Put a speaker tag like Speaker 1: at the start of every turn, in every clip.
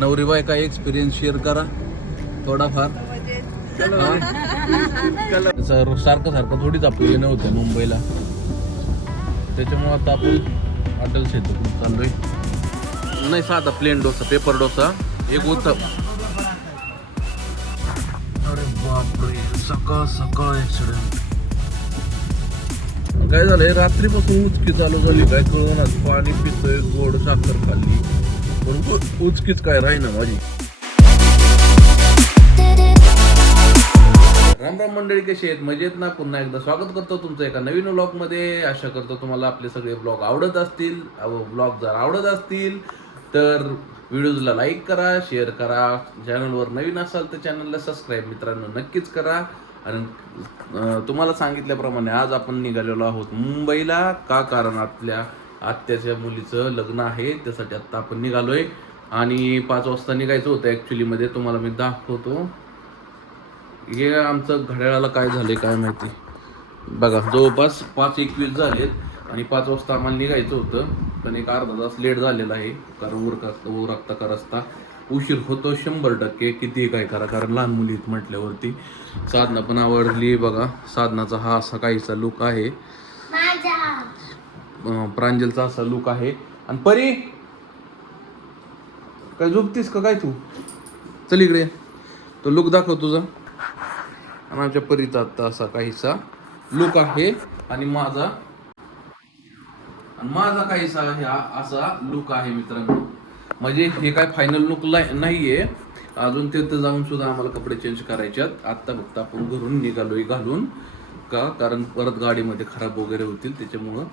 Speaker 1: नवरी बायका experience share करा. थोडाफार? सर- सारखं सारखं थोडीच आपलं येणं होतं मुंबईला. त्याच्यामुळे आता आपण अटल सेतू चाललोय. नाही साधा प्लेन डोसा पेपर डोसा. एक उत्तम. अरे बापरे सकाळ सकाळ ऍक्सिडेंट काय झालंय? रात्रीपासून उचकी चालू झाली. काय कळूनच पाणी पितोय गोड साखर खाल्ली. पण उचकीच काय राहीना माझी. राम राम मंडळी कशी आहेत? मजेत ना? पुन्हा एकदा स्वागत करतो तुमचं एका नवीन व्लॉगमध्ये आशा करतो तुम्हाला आपले सगळे ब्लॉग आवडत असतील. ब्लॉग जर आवडत असतील तर व्हिडिओजला लाईक करा शेअर करा. चॅनलवर नवीन असाल तर चॅनलला सबस्क्राईब मित्रांनो नक्कीच करा. आणि तुम्हाला सांगितल्याप्रमाणे आज आपण निघालेलो आहोत मुंबईला का कारण आपल्या आत्याच्या मुलीचं लग्न आहे त्यासाठी आत्ता आपण निघालोय. आणि पाच वाजता निघायचं होतं ॲक्च्युलीमध्ये तुम्हाला मी दाखवतो. हे आमचं घड्याळाला काय झालंय काय माहिती? बघा जवळपास पाच एकवीस झालेत आणि पाच वाजता आम्हाला निघायचं होतं. पण एक अर्धा तास लेट झालेला आहे कारण उरका उरकता का रस्ता? उशीर होतो शंभर टक्के किती काय करा कारण लहान मुली आहेत म्हटल्यावरती. साधना पण आवडली बघा. साधनाचा हा असा काहीसा लुक आहे. प्रांजलचा असा लुक आहे. आणि परी काय झोपतीस का? काय तू? चल इकडे. तो लुक दाखव तुझा. आणि आमच्या परीचा आता असा काहीसा लुक आहे आणि माझा आणि माझा काहीसा ह्या असा लुक आहे मित्रांनो. म्हणजे हे काय फायनल लुक नाहीये. अजून तिथं जाऊन सुद्धा आम्हाला कपडे चेंज करायच्यात आत्ता फक्त आपण घरून निघालोय घालून. का? कारण परत गाडीमध्ये खराब वगैरे होतील त्याच्यामुळं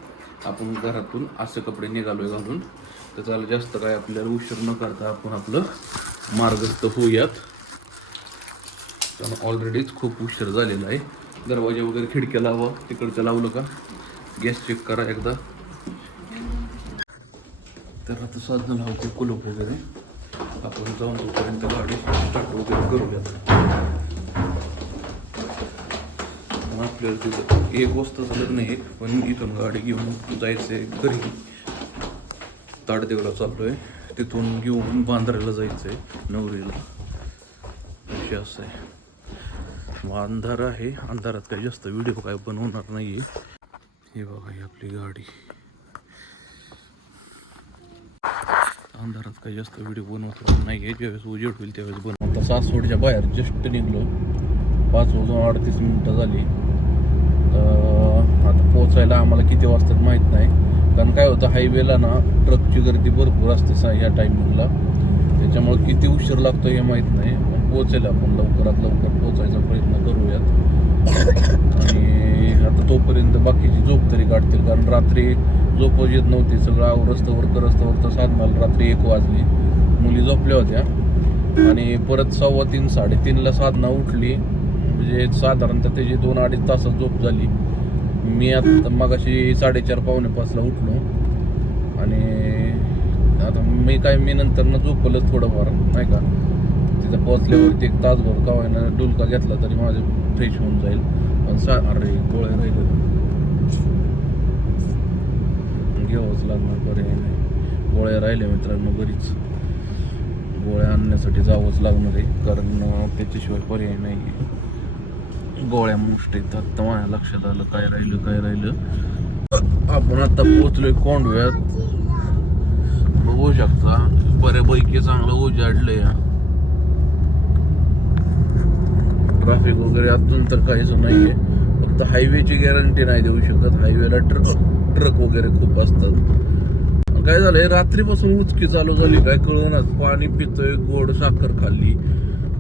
Speaker 1: आपण घरातून असे कपडे निघालोय घालून. तर त्याला जास्त काय आपल्याला उशीर न करता आपण आपलं मार्गस्थ होऊयात. कारण ऑलरेडीच खूप उशीर झालेला आहे. दरवाजा वगैरे खिडक्या लावा तिकडचं लावलं का गॅस चेक करा एकदा. तर आता साधनं लावतो कुलप वगैरे. आपण जाऊन तोपर्यंत गाडी स्टार्ट वगैरे करूयात. पण आपल्याला तिथं एक वाजता लग्न आहे पण इथून गाडी घेऊन जायचं आहे घरी. ताडदेवला चाललो आहे तिथून घेऊन बांधाराला जायचं आहे नवरीला. असे असं आहे. मग अंधार आहे. अंधारात काही जास्त व्हिडिओ काय बनवणार नाही हे बघा ही आपली गाडी. अंधारात काही जास्त व्हिडिओ बनवत नाही आहे ज्यावेळेस उजेड होईल त्यावेळेस बनव. आता सासवडच्या बाहेर जस्ट निघलो पाच वाजून अडतीस मिनटं झाली. तर आता पोचायला आम्हाला किती वाजतात माहीत नाही. कारण काय होतं हायवेला ना ट्रकची गर्दी भरपूर असते सा ह्या टायमिंगला त्याच्यामुळे किती उशीर लागतो हे माहीत नाही. पण पोचेल आपण लवकरात लवकर. पोचायचा प्रयत्न करूयात. आणि आता तोपर्यंत बाकीची झोप तरी काढतील. कारण रात्री झोप येत नव्हती. सगळं आवरस्तवर करस्तवर तर साधनाला रात्री एक वाजली. मुली झोपल्या होत्या. आणि परत सव्वा तीन साडेतीनला साधना उठली. म्हणजे साधारणतः त्याची दोन अडीच तासात झोप झाली. मी आता मगाशी साडेचार पावणे पाचला उठलो. आणि आता मी काय मी नंतर ना झोपलंच थोडंफार नाही का? तिथं पोहोचल्यावरती एक तासभर का होईना डुलका घेतला तरी माझं फ्रेश होऊन जाईल. पण सा अरे गोळे राहिले घ्यावंच लागणार पर्याय नाही. गोळ्या राहिल्या मित्रांनो बरीच गोळ्या आणण्यासाठी जावंच लागणार आहे कारण त्याच्याशिवाय पर्याय नाही आहे गोळ्या मुष्ट येतात तर माझ्या लक्षात आलं काय राहिलं काय राहिलं. आपण आता पोचलोय कोंडव्यात. बघू शकता. बऱ्यापैकी चांगलं उजाडलंय ट्रॅफिक वगैरे अजून तर काहीच नाहीये. फक्त हायवेची गॅरंटी नाही देऊ शकत. हायवेला ट्रक ट्रक वगैरे खूप असतात. काय झालंय? रात्रीपासून उचकी चालू झाली. काय कळूनच. पाणी पितोय गोड साखर खाल्ली.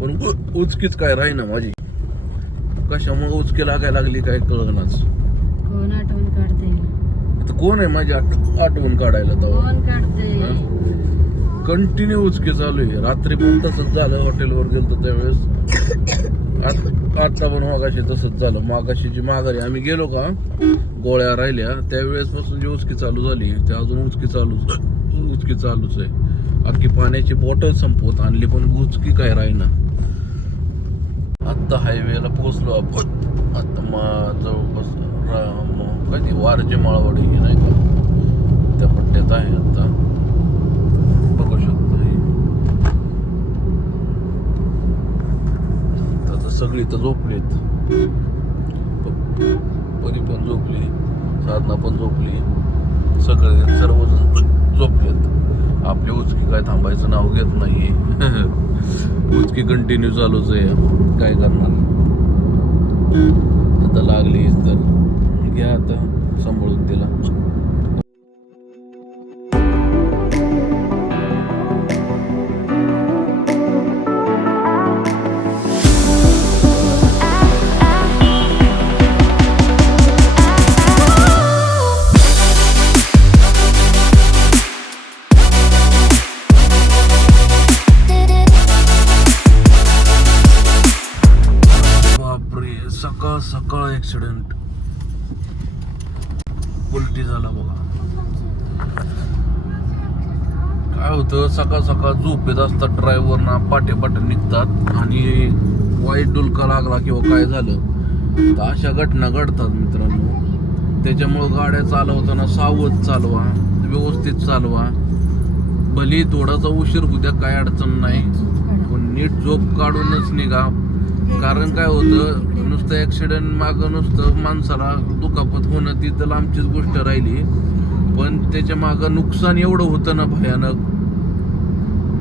Speaker 1: पण उचकीच काय राहीना माझी. कशामुळे उचकी लागायला लागली काय कळनाच.
Speaker 2: कोण आठवण काढते?
Speaker 1: आता कोण आहे माझी आठ- आठवण काढायला तेव्हा?
Speaker 2: कोण काढते?
Speaker 1: कंटिन्यू उचके चालू आहे. रात्री पण तसंच झालं. हॉटेलवर गेलो त्यावेळेस. आत- आता पण मागाशी तसंच झालं. मागाशी जी माघारी आम्ही गेलो का गोळ्या राहिल्या त्यावेळेस पासून जी उचकी चालू झाली ते अजून उचकी चालूच उचकी चालूच आहे. अख्खी पाण्याची बॉटल संपवत आणली पण उचकी काय राहीना. आत्ता हायवेला पोचलो आपण. आत्ता मा जवळपास कधी वारजे माळवाडी हे नाही का? त्या पट्ट्यात आहे आत्ता बघू शकतो आता सगळी तर झोपलीत. परी पण झोपली साधना पण झोपली. सगळे सर्वजण झोपलेत. आपली उचकी काय थांबायचं नाव घेत नाही उचकी कंटिन्यू चालूच आहे. काय करणार? आता लागलीच तर घ्या आता सांभाळून तिला. झोपेत असतात ड्रायव्हर ना निघतात आणि वाईट डुलका लागला किंवा काय झालं तर अशा घटना घडतात मित्रांनो. त्याच्यामुळं गाड्या चालवताना सावध चालवा व्यवस्थित चालवा. भली थोडासा उशीर उद्या काय अडचण नाही. पण नीट झोप काढूनच निघा. कारण काय होतं नुसतं ॲक्सिडेंट मागं नुसतं माणसाला दुखापत होणं ती तर लांबचीच गोष्ट राहिली. पण त्याच्या मागं नुकसान एवढं होतं ना भयानक.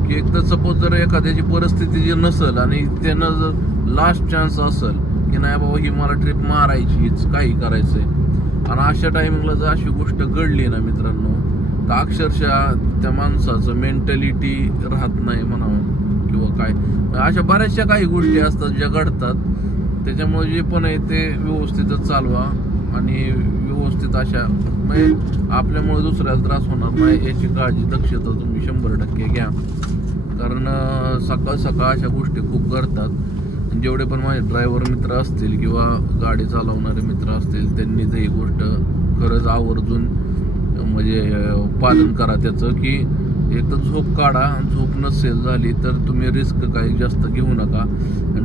Speaker 1: की एकदा सपोज जर एखाद्याची परिस्थिती जी नसेल आणि त्यानं जर लास्ट चान्स असेल की नाही बाबा ही मला ट्रिप मारायचीच काही करायचंय. आणि अशा टायमिंगला जर अशी गोष्ट घडली ना मित्रांनो तर अक्षरशः त्या माणसाचं मेंटॅलिटी राहत नाही म्हणावं किंवा काय. अशा बऱ्याचशा काही गोष्टी असतात ज्या घडतात. त्याच्यामुळे जे पण आहे ते व्यवस्थितच चालवा आणि व्यवस्थित अशा म्हणजे आपल्यामुळे दुसऱ्याला त्रास होणार नाही याची काळजी दक्षता तुम्ही शंभर टक्के घ्या. कारण सकाळ सकाळ अशा गोष्टी खूप करतात जेवढे पण माझे ड्रायव्हर मित्र असतील किंवा गाडी चालवणारे मित्र असतील त्यांनी तर ही गोष्ट खरंच आवर्जून म्हणजे पालन करा त्याचं की एक तर झोप काढा आणि झोप नसेल झाली तर तुम्ही रिस्क काही जास्त घेऊ नका.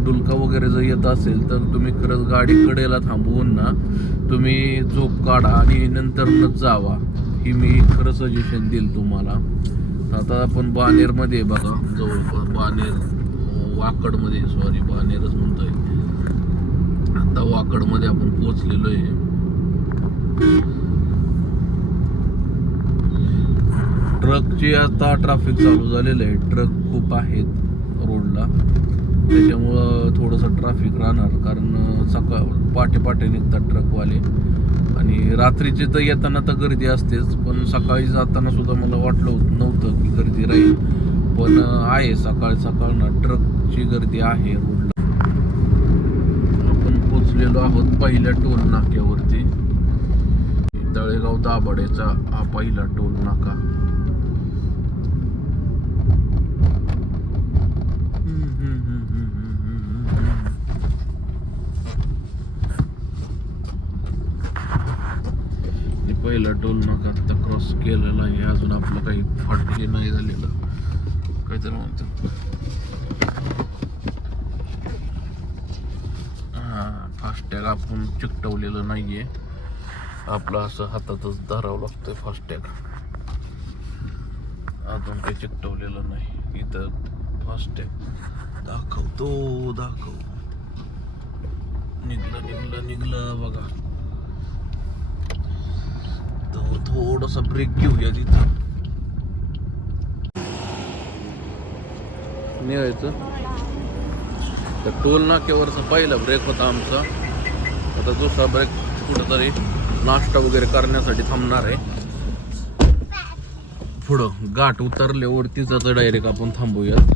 Speaker 1: डुलका वगैरे जर येत असेल तर तुम्ही खरंच गाडी कडेला थांबवून ना तुम्ही झोप काढा आणि नंतरनंच जावा. ही मी खरं सजेशन देईल तुम्हाला. आता आपण बानेरमध्ये बघा. जवळपास बानेर वाकडमध्ये सॉरी बानेरच म्हणतोय. आता वाकडमध्ये आपण पोहोचलेलो आहे ट्रकची आता ट्रॅफिक चालू झालेलं आहे. ट्रक खूप आहेत रोडला त्याच्यामुळं थोडंसं ट्रॅफिक राहणार. कारण सकाळ पाटे पाटे निघतात ट्रकवाले आणि रात्रीचे तर येताना तर गर्दी असतेच पण सकाळी जाताना सुद्धा मला वाटलं होत- नव्हतं की गर्दी राहील. पण आहे सकाळ सकाळ ना ट्रकची गर्दी आहे रोडला. आपण पोचलेलो आहोत पहिल्या टोल नाक्यावरती. तळेगाव दाभाडेचा हा पहिला टोल नाका. आणि पहिला टोल नाका आत्ता क्रॉस केलेला आहे. अजून आपलं काही फाटले नाही झालेलं. काहीतरी म्हणतात हां फास्टॅग आपण चिकटवलेलं नाही आहे आपलं असं हातातच धरावं लागतंय फास्टॅग अजून काही चिकटवलेलं नाही. इथं फास्टॅग दाखवतो दाखव. निघलं निघलं निघलं बघा. तर थोडासा ब्रेक घेऊया तिथं निघायचं. तर टोल नाक्यावरचा पहिला ब्रेक होता आमचा. आता दुसरा ब्रेक कुठंतरी नाश्ता वगैरे करण्यासाठी थांबणार आहे. पुढं घाट उतरल्यावरती आता डायरेक्ट आपण थांबूयात.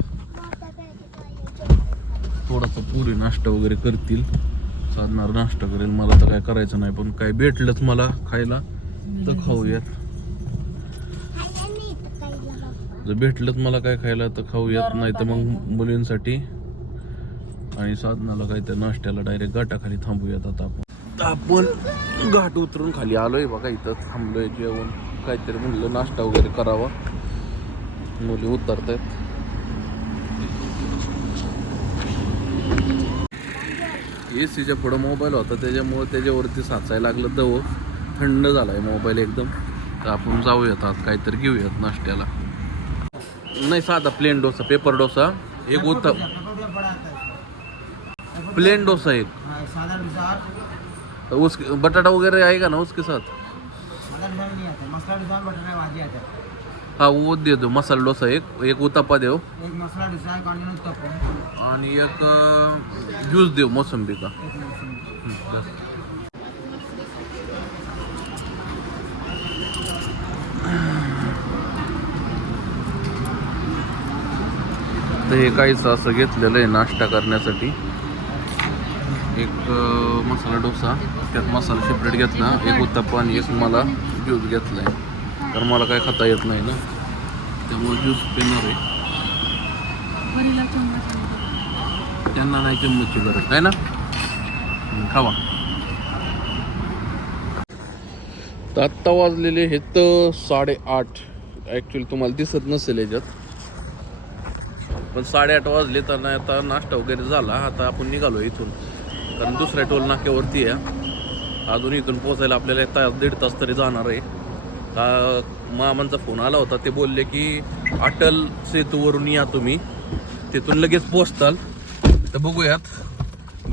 Speaker 1: थोडासा पुरी नाश्ता वगैरे करतील. साधणार नाश्ता करेल. मला तर काय करायचं नाही पण काय भेटलंच मला खायला. तर खाऊयात. जर भेटलंच मला काय खायला तर खाऊयात. नाही तर मग मुलींसाठी आणि साधनाला काय त्या नाश्त्याला डायरेक्ट घाटाखाली थांबूयात आता आपण. आपण घाट उतरून खाली आलोय बघा इथं थांबलोय जेवण. काहीतरी म्हणलं नाश्ता वगैरे करावा. मुली उतरत आहेत ए सीच्या पुढं मोबाईल होता त्याच्यामुळे त्याच्यावरती साचायला लागलं दव. थंड झालाय मोबाईल एकदम. तर आपण जाऊयात आज काहीतरी घेऊयात नाश्त्याला. नाही साधा प्लेन डोसा पेपर डोसा. एक उत्तम प्लेन डोसा एक.
Speaker 3: हाँ,
Speaker 1: उस बटाटा वगैरह आएगा ना उसके साथ?
Speaker 3: है
Speaker 1: वो दे दो मसाला डोसा एक. एक उत्तप्पा देव. आणि एक ज्यूस देव मोसंबीचा
Speaker 3: एक
Speaker 1: तर हे काहीच असं घेतलेलं आहे नाश्ता करण्यासाठी. एक मसाला डोसा. त्यात मसाला सेपरेट घेतला. एक उत्तप्पा आणि एक मला ज्यूस घेतला आहे तर मला काय खाता येत नाही ना. त्यामुळे ज्यूस पिणार आहे. त्यांना नाही चम्मचची गरज. आहे ना? खावा. तर आत्ता वाजलेले हे तर साडेआठ. ॲक्च्युली तुम्हाला दिसत नसेल याच्यात. पण साडेआठ वाजले तर नाही आता नाश्ता वगैरे झाला. आता आपण निघालो इथून. कारण दुसऱ्या टोल नाक्यावरती आहे. अजून इथून पोचायला आपल्याला एक तास दीड तास तरी जाणार आहे. का मामांचा फोन आला होता. ते बोलले की अटल सेतूवरून या तुम्ही. तिथून लगेच पोचताल तर बघूयात.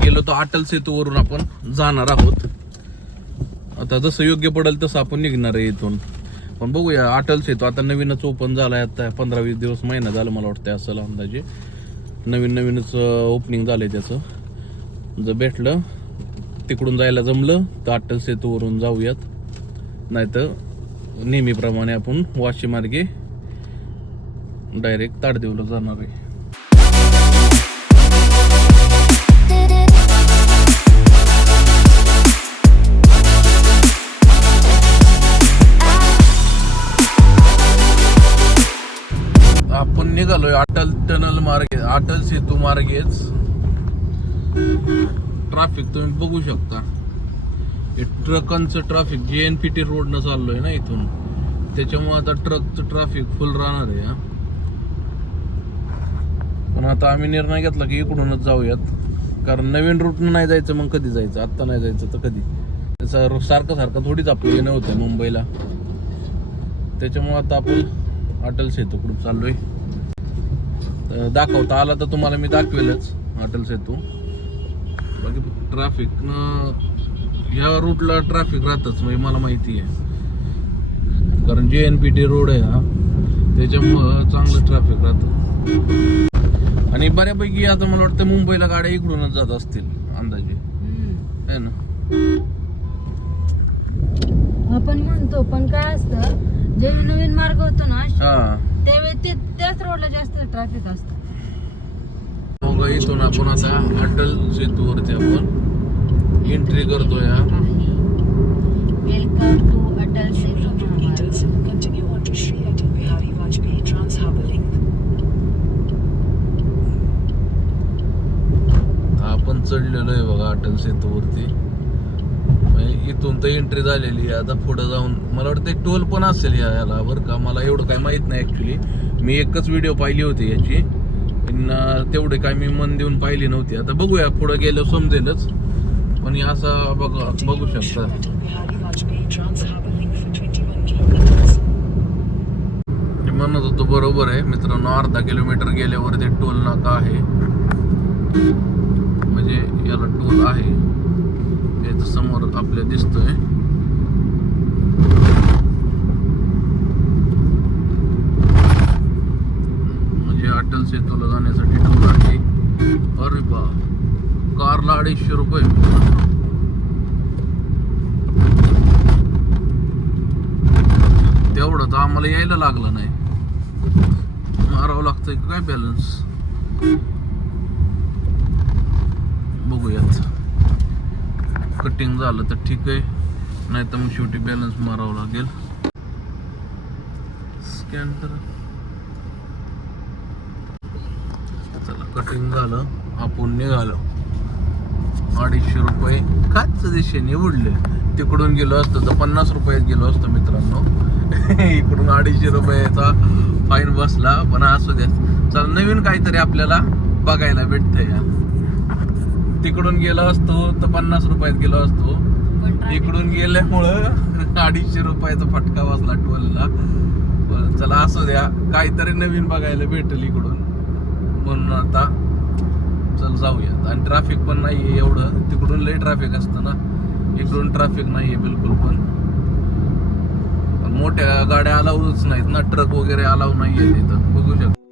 Speaker 1: गेलो तर अटल सेतूवरून आपण जाणार आहोत. आता जसं योग्य पडेल तसं आपण निघणार आहे इथून. पण बघूया अटल सेतू आता नवीनच ओपन झालाय आता पंधरा वीस दिवस महिना झाला मला वाटतं असं अंदाजे. नवीन नवीनच ओपनिंग झालंय त्याचं. जर भेटलं तिकडून जायला जमलं तर अटल सेतूवरून जाऊयात. नाहीतर नेहमीप्रमाणे आपण वाशी मार्गे डायरेक्ट ताडदेवला जाणार आहे. अटल सेतू मार्गेच ट्राफिक तुम्ही बघू शकता. हे ट्रकांचं ट्रॅफिक जे एन पी टी रोडनं चाललोय ना इथून. त्याच्यामुळे आता ट्रकचं ट्रॅफिक फुल राहणार आहे पण आता आम्ही निर्णय घेतला की इकडूनच जाऊयात. कारण नवीन रूटनं नाही जायचं मग कधी जायचं? आत्ता नाही जायचं तर कधी? त्याचा सारखं सारखं थोडीच आपलं येणं होतं मुंबईला. त्याच्यामुळे आता आपण अटल सेतूकडून चाललोय? आहे दाखवता. आला तर तुम्हाला मी दाखवेलच अटल सेतू. बाकी ट्रॅफिकनं ह्या रूटला ट्रॅफिक राहतच म्हणजे मला माहिती आहे. कारण जे एन पी टी रोड आहे हा. त्याच्यामुळं चांगलं ट्रॅफिक राहतं. आणि बऱ्यापैकी आता मला वाटतं मुंबईला गाड्या इकडूनच जात असतील अंदाजे. आहे ना?
Speaker 2: आपण म्हणतो पण काय असतं जे नवीन मार्ग होतो ना
Speaker 1: हा.
Speaker 2: त्यावेळी ते त्याच रोडला जास्त ट्रॅफिक असतं.
Speaker 1: मग इथून आपण आता अटल सेतूवरती आपण एंट्री करतोय हा.
Speaker 2: वेलकम टू अटल सेतू
Speaker 1: आपण चढलेलो आहे बघा अटल सेतूवरती. इथून तर एंट्री झालेली आहे. आता पुढे जाऊन मला वाटतं एक टोल पण असेल या याला बरं का. मला एवढं काय माहीत नाही ॲक्च्युली मी एकच व्हिडिओ पाहिली होती याची. तेवढे काय मी मन देऊन पाहिली नव्हती. आता बघूया पुढं गेलं समजेलच. पण हे असं बघा बघू शकता. म्हणत होतो बरोबर आहे. मित्रांनो अर्धा किलोमीटर गेल्यावर ते टोल नाका आहे. म्हणजे याला टोल आहे. समोर आपल्या दिसतोय. म्हणजे अटल सेतूला जाण्यासाठी टोल आहे. अरे बा कारला अडीचशे रुपये. तेवढं तर आम्हाला यायला लागलं नाही. मारावं लागतंय काय बॅलन्स बघूयात. कटिंग झालं तर ठीक आहे. नाही तर मग शेवटी बॅलन्स मारावं लागेल. स्कॅन चला कटिंग झालं. आपण निघालो. अडीचशे रुपये काच दिशेने उडले. तिकडून गेलो असतो तर पन्नास रुपयात गेलो असतो मित्रांनो. इकडून अडीचशे रुपयाचा फाईन बसला पण असू द्या. चला नवीन काहीतरी आपल्याला बघायला भेटतंय. या तिकडून गेलो असतो तर पन्नास रुपयात गेलो असतो. इकडून गेल्यामुळं अडीचशे रुपयाचा फटका बसला टोलला पण चला असू द्या. काहीतरी नवीन बघायला भेटेल इकडून. म्हणून आता चल जाऊयात. आणि ट्रॅफिक पण नाहीये एवढं. तिकडून लय ट्रॅफिक असतं ना. इकडून ट्रॅफिक नाहीये बिलकुल पण. मोठ्या गाड्या अलाउच नाहीत ना. ट्रक वगैरे अलाव नाहीये तिथं. बघू शकतो.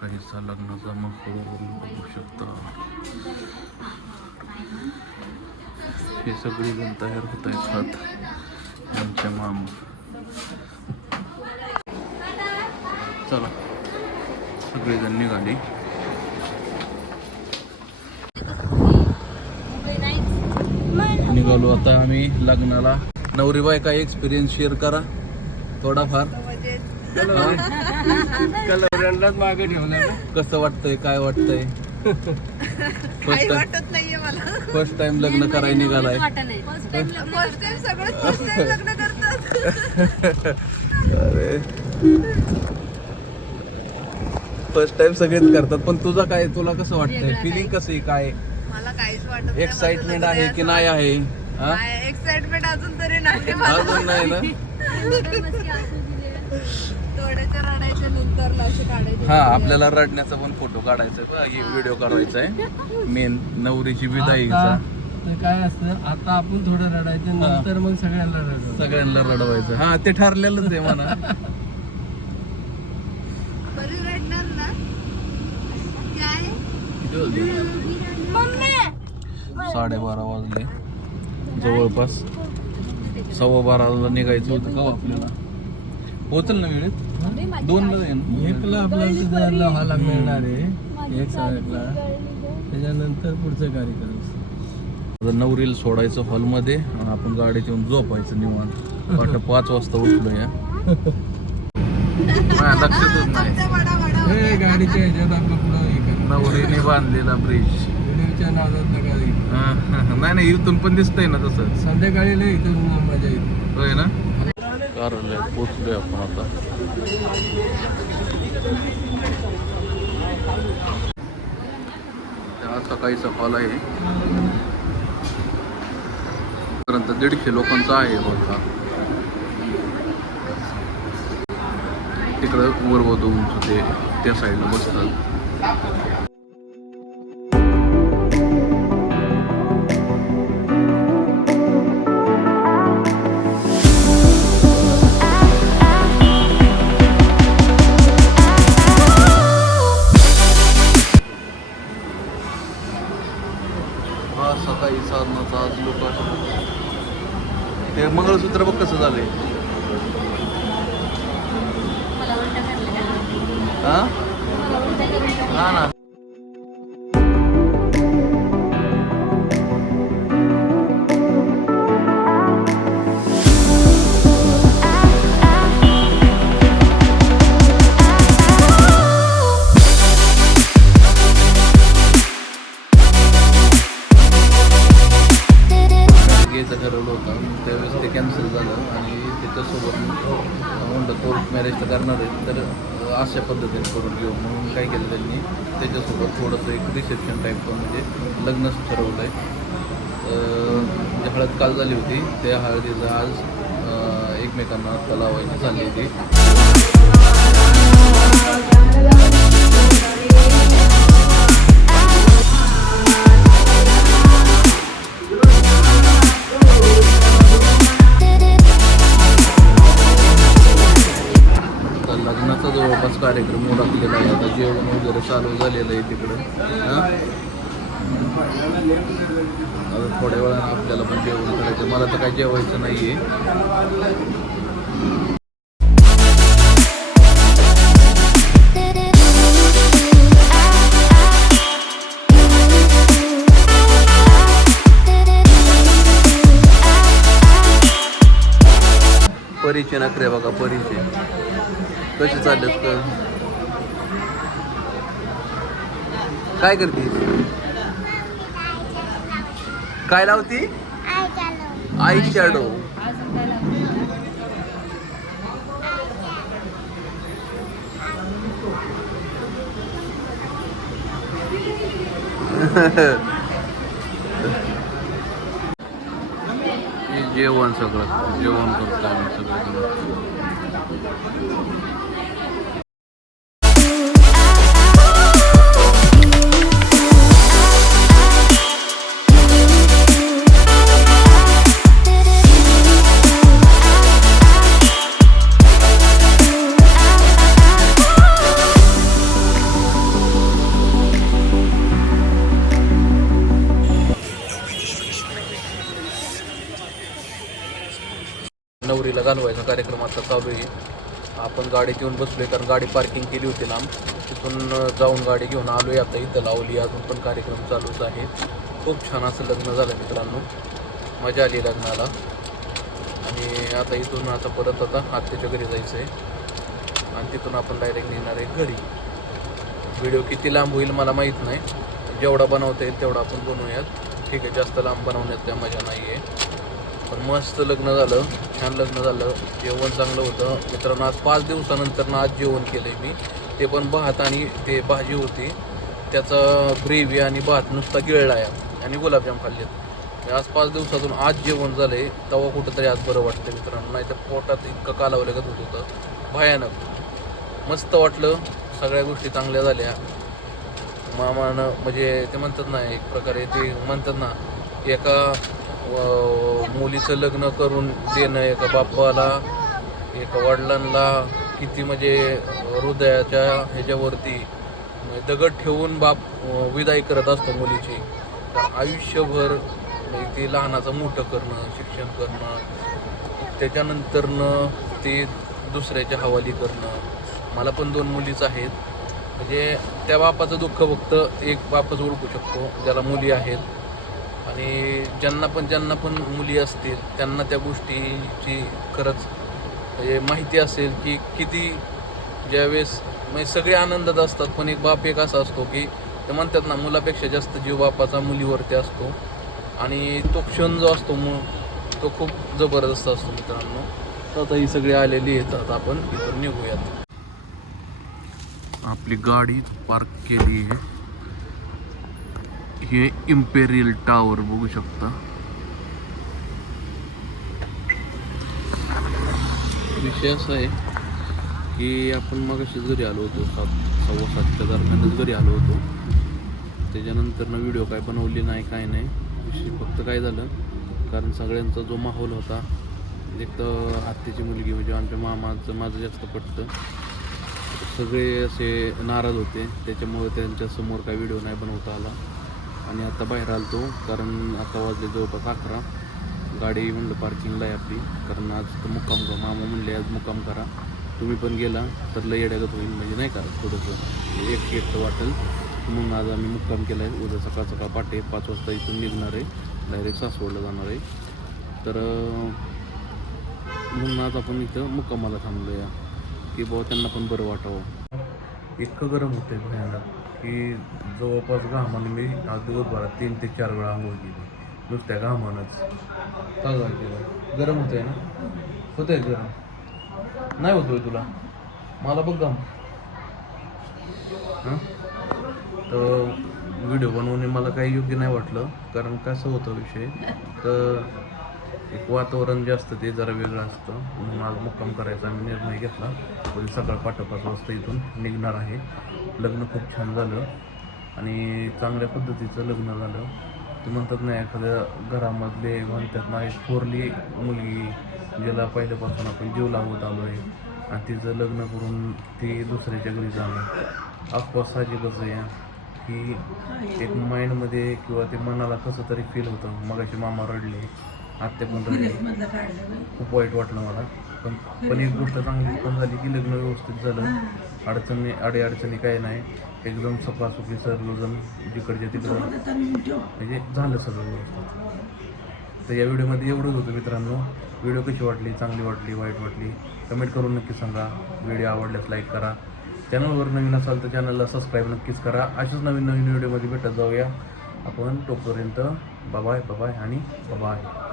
Speaker 1: पुढं आहे लग्नाचा माहोल बघू शकता. हे सगळी जण तयार होत आहेत आमच्या माम. चला. सगळेजण निघाली. निघालो आता आम्ही लग्नाला. नवरी बायका एक्सपिरियन्स शेअर करा. थोडाफार.
Speaker 3: कलवऱ्यांनाच मागे ठेवलं
Speaker 1: कसं वाटतंय काय वाटतंय? फर्स्ट टाइम
Speaker 4: वाटत नाहीये मला.
Speaker 1: फर्स्ट टाइम लग्न करायला निघालाय.
Speaker 4: फर्स्ट टाइम सगळं फर्स्ट टाइम लग्न करतात.
Speaker 1: अरे. फर्स्ट टाइम सगळेच करतात पण तुझं काय तुला कसं वाटतंय? फिलिंग कसं आहे काय?
Speaker 4: मला काहीच वाटत नाही.
Speaker 1: एक्साइटमेंट आहे की नाही आहे? हा?
Speaker 4: नाही एक्साइटमेंट अजून तरी नाही मला.
Speaker 1: अजून नाही ना?
Speaker 4: थोड्याच्या रडायच्या नंतर लाशी काढायची.
Speaker 1: हा आपल्याला रडण्याचा पण फोटो काढायचा आहे. बघा, हे व्हिडिओ काढायचा आहे. मेन नवरीची विदाईचा.
Speaker 3: तर काय असतं आता आपण थोडं रडायचं नंतर मग सगळ्यांना रडवं
Speaker 1: सगळ्यांना रडवायचं. हा ते ठरलेलंच आहे म्हणा.
Speaker 4: बरी रडणार ना? काय?
Speaker 1: साडेबारा वाजले. जवळपास सव्वा बाराला निघायचं होतं का हो आपल्याला? पोचल ना वेळेत? दोन ला
Speaker 3: एकला आपल्याला व्हायला मिळणार आहे. एक साडेकला त्याच्यानंतर पुढचं कार्यक्रम.
Speaker 1: आता नवरीला सोडायचं हॉलमध्ये आणि आपण गाडीत येऊन झोपायचं निवांत. वाटतं पाच वाजता उठलो या माझ्या लक्षातच नाही.
Speaker 3: हे गाडीच्या ह्याच्यात आपलं पुढं हे करा.
Speaker 1: नवरीने बांधलेला ब्रिज
Speaker 3: व्हिडिओच्या नादात नका.
Speaker 1: नाही नाही इथून पण दिसतंय ना तसं.
Speaker 3: संध्याकाळी लय इथून मजा येते.
Speaker 1: होय ना? कार्यालयात पोचलोय आपण आता. त्या सकाळीचा हॉल आहे. पर्यंत दीडशे लोकांचा आहे हॉल तिकडं वर वधू उंच ते त्या साईडला बसतात. ते मंगळसूत्र बघ मॅरेजला मॅरेज तर करणार आहे तर अशा पद्धतीने करून घेऊ. म्हणून काय केलं त्यांनी त्याच्यासोबत थोडंसं एक रिसेप्शन टाईपचं म्हणजे लग्नच ठरवलं आहे म्हणजे हळद काल झाली होती त्या हळदीचं आज एकमेकांना हात लावायची चालली होती. कार्यक्रम उरकलेला आहे. आता जेवण वगैरे चालू झालेलं आहे तिकडं. हां? आता थोड्या वेळानं आपल्याला पण जेवण करायचं मला तर काही जेवायचं नाही आहे परिचय नकरे बघा परिचय. कशी चाललेत का? काय करते? काय लावती? आय शॅडो जेवण सगळं जेवण करतो आम्ही सगळं गाडीत येऊन बसलोय कारण गाडी पार्किंग केली होती लांब. तिथून जाऊन गाडी घेऊन आलो आहे आता इथं. लावली अजून पण कार्यक्रम चालूच आहे. खूप छान असं लग्न झालं मित्रांनो. मजा आली लग्नाला. आणि आता इथून आता परत आता आत्याच्या घरी जायचं आहे आणि तिथून आपण डायरेक्ट निघणार आहे घरी. व्हिडिओ किती लांब होईल मला माहीत नाही. जेवढा बनवता येईल तेवढा आपण बनवूयात. ठीक आहे जास्त लांब बनवण्यात काय मजा नाही आहे पण मस्त लग्न झालं छान लग्न झालं. जेवण चांगलं होतं. मित्रांनो आज पाच दिवसानंतर ना आज जेवण केलं मी. ते पण भात आणि ते भाजी होती. त्याचा ग्रेव्ही आणि भात नुसता गिळला आहे. आणि गुलाबजाम खाल्लेत. आज पाच दिवसातून आज जेवण झालंय. तेव्हा कुठंतरी आज बरं वाटतं मित्रांनो. नाही तर पोटात इतकं कालावलं होत होतं. भयानक. मस्त वाटलं. सगळ्या गोष्टी चांगल्या झाल्या. मामानं म्हणजे ते म्हणतात ना एक प्रकारे ते म्हणतात ना एका मुलीचं लग्न करून देणं एका बापाला एका वडिलांना किती म्हणजे हृदयाच्या ह्याच्यावरती म्हणजे दगड ठेवून बाप विदाई करत असतो मुलीची. तर आयुष्यभर म्हणजे ते लहानाचं मोठं करणं शिक्षण करणं त्याच्यानंतरनं ते दुसऱ्याच्या हवाली करणं. मला पण दोन मुलीच आहेत. म्हणजे त्या बापाचं दुःख फक्त एक बापच ओळखू शकतो ज्याला मुली आहेत. आणि ज्यांना पण ज्यांना पण मुली असतील त्यांना त्या गोष्टीची खरंच म्हणजे माहिती असेल की किती ज्यावेळेस म्हणजे सगळे आनंदात असतात पण एक बाप एक असा असतो की ते म्हणतात ना मुलापेक्षा जास्त जीव बापाचा मुलीवरती असतो. आणि तो क्षण जो असतो मग तो खूप जबरदस्त असतो मित्रांनो. तर आता ही सगळी आलेली आहेत आता आपण इथून निघूयात. आपली गाडी पार्क केली आहे. हे इम्पेरियल टावर बघू शकता. विषय असा आहे की आपण मग घरी आलो होतो सात सव्वा सातच्या दरम्यानच घरी आलो होतो. त्याच्यानंतरनं व्हिडिओ काय बनवली नाही काय नाही. विषय फक्त काय झालं कारण सगळ्यांचा जो माहोल होता एक तर आत्याची मुलगी म्हणजे आमच्या मामाचं माझं जास्त पटतं. सगळे असे नाराज होते त्याच्यामुळे त्यांच्यासमोर काही व्हिडिओ नाही बनवता आला. आणि आता बाहेर आलतो कारण आता वाजले जवळपास अकरा. गाडी म्हणलं पार्किंगला आहे आपली कारण आज तर मुक्काम करा. मामा म्हणले आज मुक्काम करा. तुम्ही पण गेला तर लय येड्यागत होईल म्हणजे नाही का थोडंसं. एक एकटं वाटेल. म्हणून आज आम्ही मुक्काम केला आहे उद्या सकाळ सकाळ पाटे पाच वाजता इथून निघणार आहे. डायरेक्ट सासवडला जाणार आहे. तर म्हणून आज आपण इथं मुक्कामाला थांबलो या की बाबा त्यांना पण बरं वाटावं. इतकं गरम होतंय भयानक की जवळपास घामाने मी आज दिवसभरात तीन ते चार वेळा आंघोळ केली. नुसत्या घामानंच. आहे केलं. गरम होतंय ना? होतंय गरम. नाही होतोय तुला? मला बघ घाम हां? तर व्हिडिओ बनवणे मला काही योग्य नाही वाटलं. कारण कसं होतं विषय? तर एक वातावरण जे असतं ते जरा वेगळं असतं. म्हणून आज मुक्काम करायचा आम्ही निर्णय घेतला. उद्या सकाळ पाठोपाठ वाजता इथून निघणार आहे. लग्न खूप छान झालं. आणि चांगल्या पद्धतीचं लग्न झालं. ते म्हणतात ना एखाद्या घरामधले म्हणतात ना एक थोरली मुलगी ज्याला पहिल्यापासून आपण जीव लावत आलो आहे आणि तिचं लग्न करून ती दुसऱ्याच्या घरी जाणं आसपास साहजिकच आहे. की एक माइंडमध्ये किंवा ते मनाला कसं तरी फील होतं. मगाशी मामा रडले. आत्या पण रडले खूप वाईट वाटलं मला. पण पण एक गोष्ट चांगली पण झाली की लग्न व्यवस्थित झालं. अडचणी अडी अडचणी काही नाही. एकदम सफासुफी सर्वजण जिकडच्या तिकडं. म्हणजे झालं सगळं व्यवस्थित. तर या व्हिडिओमध्ये एवढंच होतं मित्रांनो. व्हिडिओ कशी वाटली? चांगली वाटली? वाईट वाटली? कमेंट करून नक्की सांगा. व्हिडिओ आवडल्यास लाईक करा. चॅनलवर नवीन असाल तर चॅनलला सबस्क्राईब नक्कीच करा. अशाच नवीन नवीन व्हिडिओमध्ये भेटत जाऊया. आपण तोपर्यंत बाबाय बाबाय आणि बाबाय